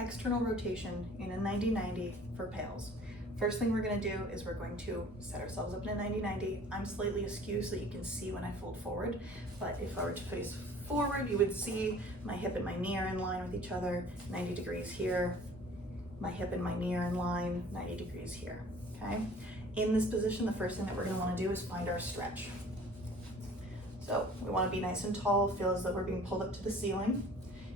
external rotation in a 90-90 for PAILs. First thing we're going to do is we're going to set ourselves up in a 90-90. I'm slightly askew so you can see when I fold forward, but if I were to face forward, you would see my hip and my knee are in line with each other, 90 degrees here. My hip and my knee are in line, 90 degrees here, okay? In this position, the first thing that we're going to want to do is find our stretch. So we want to be nice and tall, feel as though we're being pulled up to the ceiling.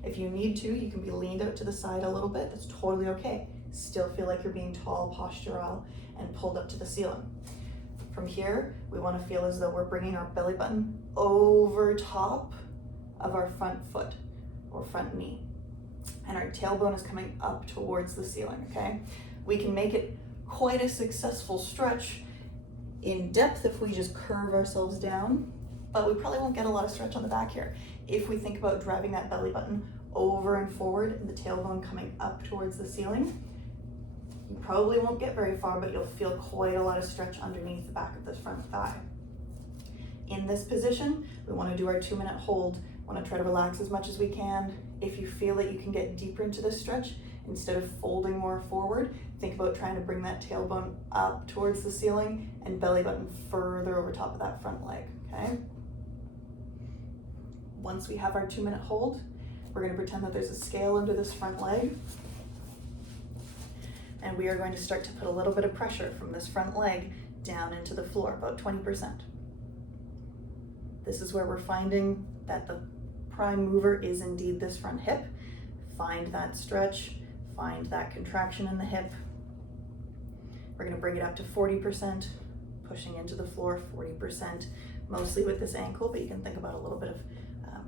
If you need to, you can be leaned out to the side a little bit. That's totally okay. Still feel like you're being tall, postural, and pulled up to the ceiling. From here, we want to feel as though we're bringing our belly button over top of our front foot or front knee. And our tailbone is coming up towards the ceiling, okay? We can make it quite a successful stretch in depth if we just curve ourselves down, but we probably won't get a lot of stretch on the back here. If we think about driving that belly button over and forward and the tailbone coming up towards the ceiling, you probably won't get very far, but you'll feel quite a lot of stretch underneath the back of this front thigh. In this position, we want to do our 2-minute hold. Want to try to relax as much as we can. If you feel that you can get deeper into this stretch, instead of folding more forward, think about trying to bring that tailbone up towards the ceiling and belly button further over top of that front leg, okay? Once we have our 2-minute hold, we're going to pretend that there's a scale under this front leg. And we are going to start to put a little bit of pressure from this front leg down into the floor, about 20%. This is where we're finding that the prime mover is indeed this front hip. Find that stretch, find that contraction in the hip. We're going to bring it up to 40%, pushing into the floor, 40%, mostly with this ankle, but you can think about a little bit of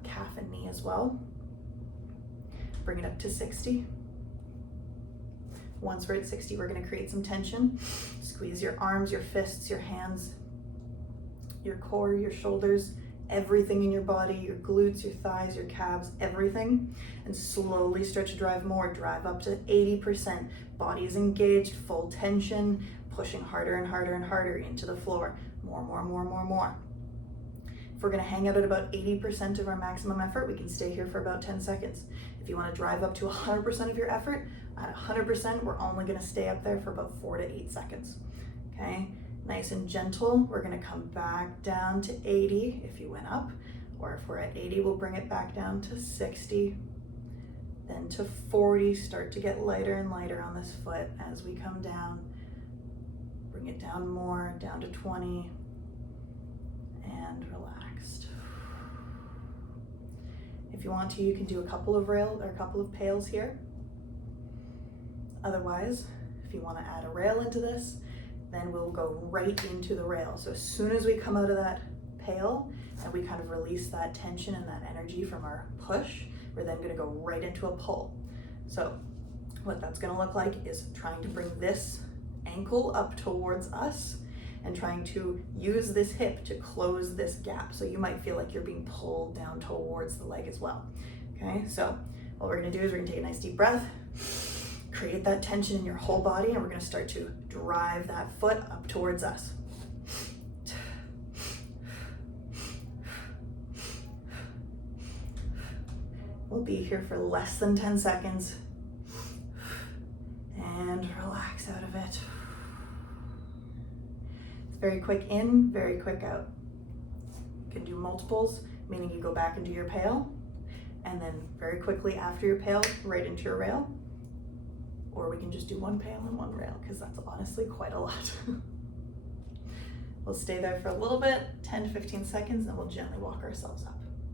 calf and knee as well. Bring it up to 60. Once we're at 60, we're going to create some tension. Squeeze your arms, your fists, your hands, your core, your shoulders, everything in your body, your glutes, your thighs, your calves, everything, and slowly stretch to drive more. Drive up to 80%. Body is engaged, full tension, pushing harder and harder and harder into the floor. More, more, more, more, more. If we're going to hang out at about 80% of our maximum effort, we can stay here for about 10 seconds. If you want to drive up to 100% of your effort, at 100%, we're only going to stay up there for about 4 to 8 seconds. Okay? Nice and gentle. We're going to come back down to 80 if you went up, or if we're at 80, we'll bring it back down to 60, then to 40. Start to get lighter and lighter on this foot as we come down. Bring it down more, down to 20, and relaxed. If you want to, you can do a couple of PAILs here. Otherwise, if you want to add a rail into this, then we'll go right into the rail. So as soon as we come out of that PAIL and we kind of release that tension and that energy from our push, we're then going to go right into a pull. So what that's going to look like is trying to bring this ankle up towards us and trying to use this hip to close this gap. So you might feel like you're being pulled down towards the leg as well. Okay, so what we're going to do is we're going to take a nice deep breath, create that tension in your whole body, and we're going to start to drive that foot up towards us. We'll be here for less than 10 seconds and relax out of it. It's very quick in, very quick out. You can do multiples, meaning you go back into your PAIL and then very quickly after your PAIL, right into your rail. Or we can just do one PAIL and one rail, because that's honestly quite a lot. We'll stay there for a little bit, 10 to 15 seconds, and we'll gently walk ourselves up.